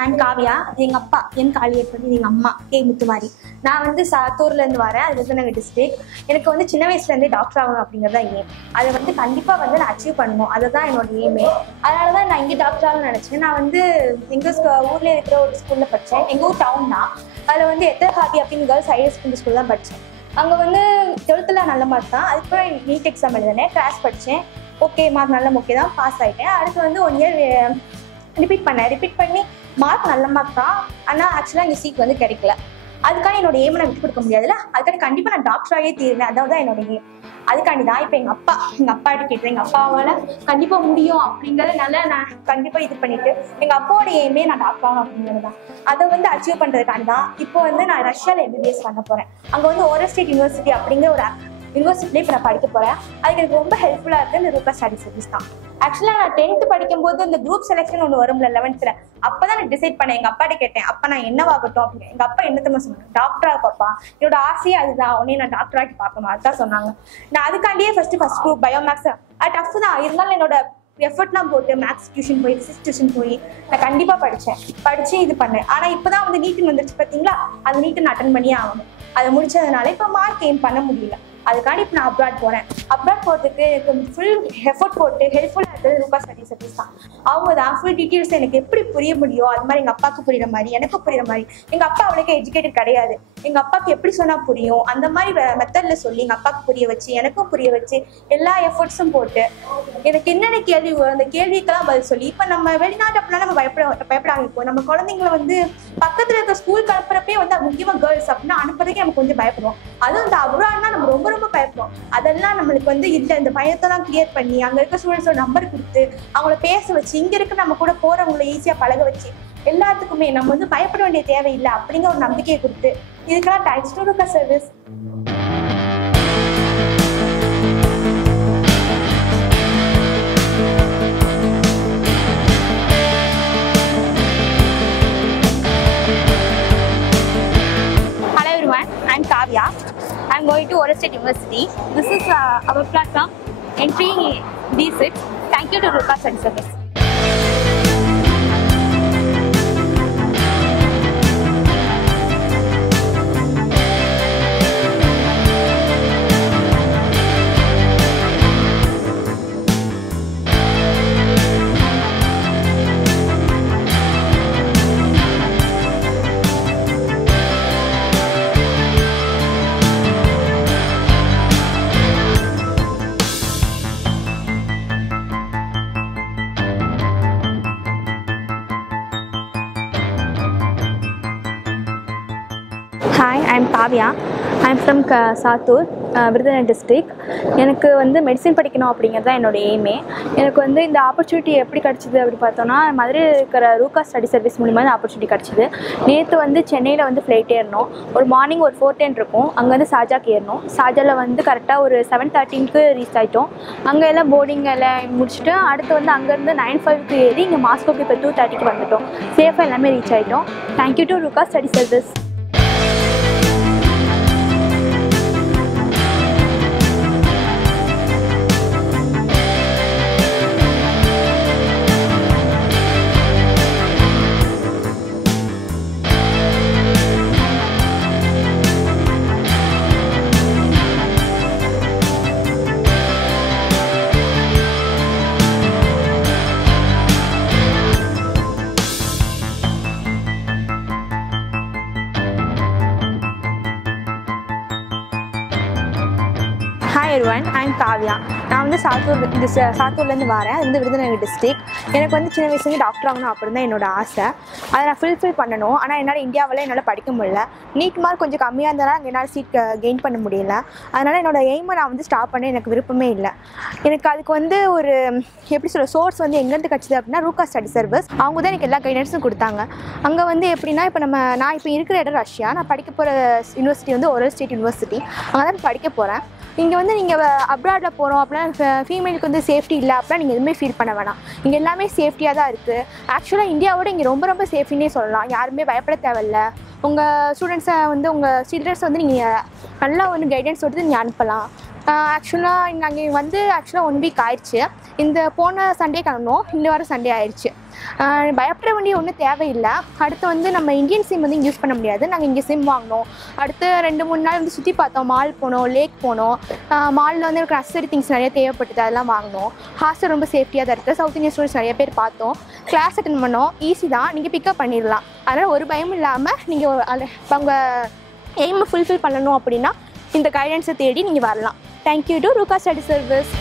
And Kavya, எங்க அப்பா என் காலியேட் பண்ணி எங்க அம்மா கே முத்துமாரி. நான் வந்து சாத்தூர்ல இருந்து வரேன், அது விருதுநகர் டிஸ்ட்ரிக்ட். எனக்கு வந்து சின்ன வயசுல இருந்தே டாக்டர் ஆகணும் அப்படிங்கிறதா எய்ம். அதை வந்து கண்டிப்பா வந்து நான் அச்சீவ் பண்ணணும், அதுதான் என்னோட எய்மே. அதனாலதான் நான் இங்கே டாக்டர் ஆகணும்னு நினைச்சேன். நான் வந்து எங்க ஊர்ல இருக்கிற ஒரு ஸ்கூல்ல படித்தேன், எங்க ஊர் டவுன் தான். அதில் வந்து எத்தனை ஹாபி அப்படின்னு கேர்ள்ஸ் ஹையர் செகண்டரி ஸ்கூல் தான் படித்தேன். அங்கே வந்து 12th நல்ல மார்க் தான். அதுக்கப்புறம் நீட் எக்ஸாம் எழுதினேன், கிளாஸ் படித்தேன். ஓகே, மார்க் நல்ல ஓகே தான், பாஸ் ஆகிட்டேன். அடுத்து வந்து 1 இயர் ரிப்பீட் பண்ணி மார்க் நல்ல மார்க் தான். ஆனால் ஆக்சுவலாக இங்கே சீட் வந்து கிடைக்கல. அதுக்காக என்னோட எய்மை நான் விட்டு கொடுக்க முடியாதுல்ல, அதுக்காக கண்டிப்பாக நான் டாக்டராகவே தீர்வேன், அதாவது தான் என்னோட எய்ம். அதுக்காண்டி தான் இப்போ எங்கள் அப்பாட்ட கேட்டேன், எங்கள் அப்பாவால் கண்டிப்பாக முடியும் அப்படிங்கிறதுனால நான் கண்டிப்பாக இது பண்ணிட்டு எங்கள் அப்பாவோட எய்மே நான் டாக்டர் ஆகணும் அப்படிங்கிறது தான். அதை வந்து அச்சீவ் பண்ணுறதுக்காண்டி தான் இப்போ வந்து நான் ரஷ்யாவில் MBBS பண்ண போகிறேன். அங்கே வந்து ஓரல் ஸ்டேட் யூனிவர்சிட்டி அப்படிங்கிற ஒரு யூனிவர்சிட்டிலே இப்போ நான் படிக்க போகிறேன். அதுக்கு எனக்கு ரொம்ப ஹெல்ப்ஃபுல்லாக இருக்குது இந்த ரூபா ஸ்டடி சர்வீஸ் தான். ஆக்சுவலாக நான் 10th படிக்கும்போது இந்த குரூப் செலெக்ஷன் ஒன்று வரும்ல 11th, அப்போ தான் நான் டிசைட் பண்ணேன். எங்கள் அப்பாட்ட கேட்டேன், அப்பா நான் என்னவாகட்டும் அப்படின்னு. எங்கள் அப்பா என்ன தெரியுமா சொன்னாங்க, டாக்டராக பாப்பா, என்னோட ஆசையே அதுதான், உடனே நான் டாக்டராகி பார்க்கணும், அதுதான் சொன்னாங்க. நான் அதுக்காண்டியே ஃபர்ஸ்ட் குரூப் பயோமேக்ஸ். அது டஃப் தான் இருந்தாலும் என்னோட எஃபர்ட்லாம் போட்டு மேக்ஸ் டியூஷன் போய் ஃபிசிக்ஸ் டியூஷன் போய் நான் கண்டிப்பாக படித்து இது பண்ணேன். ஆனால் இப்போ தான் வந்து நீட்டுன்னு வந்துருச்சு பார்த்தீங்களா, அது நீட்டு நான் அட்டன் பண்ணியே ஆகணும். அதை முடிச்சதுனால இப்போ மார்க் எய்ம் பண்ண முடியல. அதுக்காண்டி இப்போ நான் அப்ராட் போகிறேன். அப்ராட் போகிறதுக்கு எனக்கு ஃபுல் எஃபர்ட் போட்டு ஹெல்ப்ஃபுல்லாக இருக்கிறது ரூபா ஸ்டடி சர்வீஸ் தான். அவங்க தான் ஃபுல் டீட்டெயில்ஸ் எனக்கு எப்படி புரிய முடியும் அது மாதிரி எங்கள் அப்பாவுக்கு புரியுற மாதிரி எனக்கு புரியுற மாதிரி. எங்கள் அப்பா அவளுக்கு எஜுகேட்டட் கிடையாது, எங்கள் அப்பாவுக்கு எப்படி சொன்னால் புரியும் அந்த மாதிரி மெத்தடில் சொல்லி எங்கள் அப்பாவுக்கு புரிய வச்சு எனக்கும் புரிய வச்சு எல்லா எஃபர்ட்ஸும் போட்டு எனக்கு என்னென்ன கேள்வி வரும் அந்த கேள்விக்கெல்லாம் பதில் சொல்லி. இப்போ நம்ம வெளிநாட்டு அப்படின்னா நம்ம பயப்படாமல் இருப்போம். நம்ம குழந்தைங்களை வந்து பக்கத்தில் இருக்க ஸ்கூலுக்கு அனுப்புறப்பே வந்து முக்கியமாக கேர்ள்ஸ் அப்படின்னா அனுப்புறதுக்கே நமக்கு கொஞ்சம் பயப்படுவோம். அதுவும் இந்த அப்ராட்னா நம்ம ரொம்ப பயப்படுவோம். அதெல்லாம் நம்மளுக்கு வந்து இந்த பயத்தெல்லாம் கிளியர் பண்ணி அங்க இருக்க ஸ்டூடெண்ட்ஸோட நம்பர் கொடுத்து அவங்கள பேச வச்சு இங்க இருக்க நம்ம கூட போறவங்களை ஈஸியா பழக வச்சு எல்லாத்துக்குமே நம்ம வந்து பயப்பட வேண்டிய தேவையில்லை அப்படிங்கிற ஒரு நம்பிக்கையை கொடுத்து இதுக்கெல்லாம் தேங்க்ஸ் டு ரூபா service. Hello everyone, I'm Kavya. I'm going to Oral State University. This is our platform entry D6. Thank you to Roopa Study Service. Hi, I'm Kavya. I'm from Sattur, Virudhunagar district. எனக்கு வந்து medicine படிக்கணும் அப்படிங்கிறது தான் என்னோட எய்மே. எனக்கு வந்து இந்த ஆப்பர்ச்சுனிட்டி எப்படி கிடச்சிது அப்படி பார்த்தோன்னா, மதுரையில் இருக்கிற ரூபா ஸ்டடி சர்வீஸ் மூலிமா இந்த ஆப்பர்ச்சுனிட்டி கிடச்சிது. நேற்று வந்து சென்னையில் வந்து ஃப்ளைட் ஏறணும். ஒரு மார்னிங் ஒரு 4:10 இருக்கும். அங்கே வந்து ஷார்ஜாக்கு ஏறணும். ஷார்ஜாவில் வந்து கரெக்டாக ஒரு 7:13க்கு ரீச் ஆகிட்டோம். அங்கே எல்லாம் போர்டிங் எல்லாம் முடிச்சுட்டு அடுத்து வந்து அங்கேருந்து 9:05க்கு ஏறி இங்கே மாஸ்கோக்கு இப்போ 2:30க்கு வந்துட்டோம். சேஃபாக எல்லாமே ரீச் ஆகிட்டோம். தேங்க்யூ டு ரூபா study service. Hi everyone, I'm Kavya. நான் வந்து சாத்தூர்லேருந்து வரேன், அது வந்து விருதுநகர் டிஸ்ட்ரிக்ட். எனக்கு வந்து சின்ன வயசுலேருந்து டாக்டர் ஆகணும் அப்படின்னு தான் என்னோட ஆசை. அதை நான் ஃபில்ஃபில் பண்ணணும். ஆனால் என்னால் இந்தியாவில் என்னால் படிக்க முடியல. நீட் மார்க் கொஞ்சம் கம்மியாக இருந்தனால என்னால் சீட் கெயின் பண்ண முடியல. அதனால் என்னோட எய்மை நான் வந்து ஸ்டாப் பண்ண எனக்கு விருப்பமே இல்லை. எனக்கு அதுக்கு வந்து ஒரு எப்படி சொல்ல சோர்ஸ் வந்து எங்கேருந்து கிடச்சிது அப்படின்னா ரூபா ஸ்டடி சர்வீஸ். அவங்க தான் எனக்கு எல்லா கைடன்ஸும் கொடுத்தாங்க. அங்கே வந்து எப்படின்னா இப்போ நான் இப்போ இருக்கிற இடம் ரஷ்யா, நான் படிக்க போகிற யூனிவர்சிட்டி வந்து ஓரல் ஸ்டேட் யூனிவர்சிட்டி. அங்கே தான் படிக்க போகிறேன். இங்கே வந்து நீங்கள் அப்ராடில் போகிறோம் அப்படின்னா ஃபீமேலுக்கு வந்து சேஃப்டி இல்லை அப்படின்னா நீங்கள் எதுவுமே ஃபீல் பண்ண வேணாம். இங்கே எல்லாமே சேஃப்டியாக தான் இருக்குது. ஆக்சுவலாக இந்தியாவோட இங்கே ரொம்ப சேஃப்டின்னே சொல்லலாம். யாருமே பயப்பட தேவையில்லை. உங்கள் ஸ்டூடெண்ட்ஸை வந்து உங்கள் சில்ட்ரன்ஸை வந்து நீங்கள் நல்லா வந்து கைடன்ஸ் கொடுத்து நீங்கள் அனுப்பலாம். ஆக்சுவலாக நாங்கள் வந்து ஆக்சுவலாக 1 வீக் ஆயிடுச்சு. இந்த போன சண்டே கிளம்பணும், இந்த வாரம் சண்டே ஆயிடுச்சு. பயப்பட வேண்டிய ஒன்றும் தேவையில்லை. அடுத்து வந்து நம்ம இந்தியன் சிம் வந்து இங்கே யூஸ் பண்ண முடியாது. நாங்கள் இங்கே சிம் வாங்கினோம். அடுத்து 2-3 நாள் வந்து சுற்றி பார்த்தோம். மால் போனோம், லேக் போனோம். மாலில் வந்து எனக்கு அக்சரி திங்ஸ் நிறைய தேவைப்பட்டது, அதெல்லாம் வாங்கினோம். ஹாஸ்டல் ரொம்ப சேஃப்டியாக தான் இருக்குது. சவுத் இந்தியன் ஸ்டூடெண்ட்ஸ் நிறைய பேர் பார்த்தோம். கிளாஸ் அட்டன் பண்ணோம். ஈஸி தான், நீங்கள் பிக்கப் பண்ணிடலாம். அதனால் ஒரு பயமும் இல்லாமல் நீங்கள் உங்கள் எய்மை ஃபுல்ஃபில் பண்ணணும் அப்படின்னா இந்த கைடன்ஸை தேடி நீங்கள் வரலாம். தேங்க்யூ டு ரூகா ஸ்டடி சர்வீஸ்.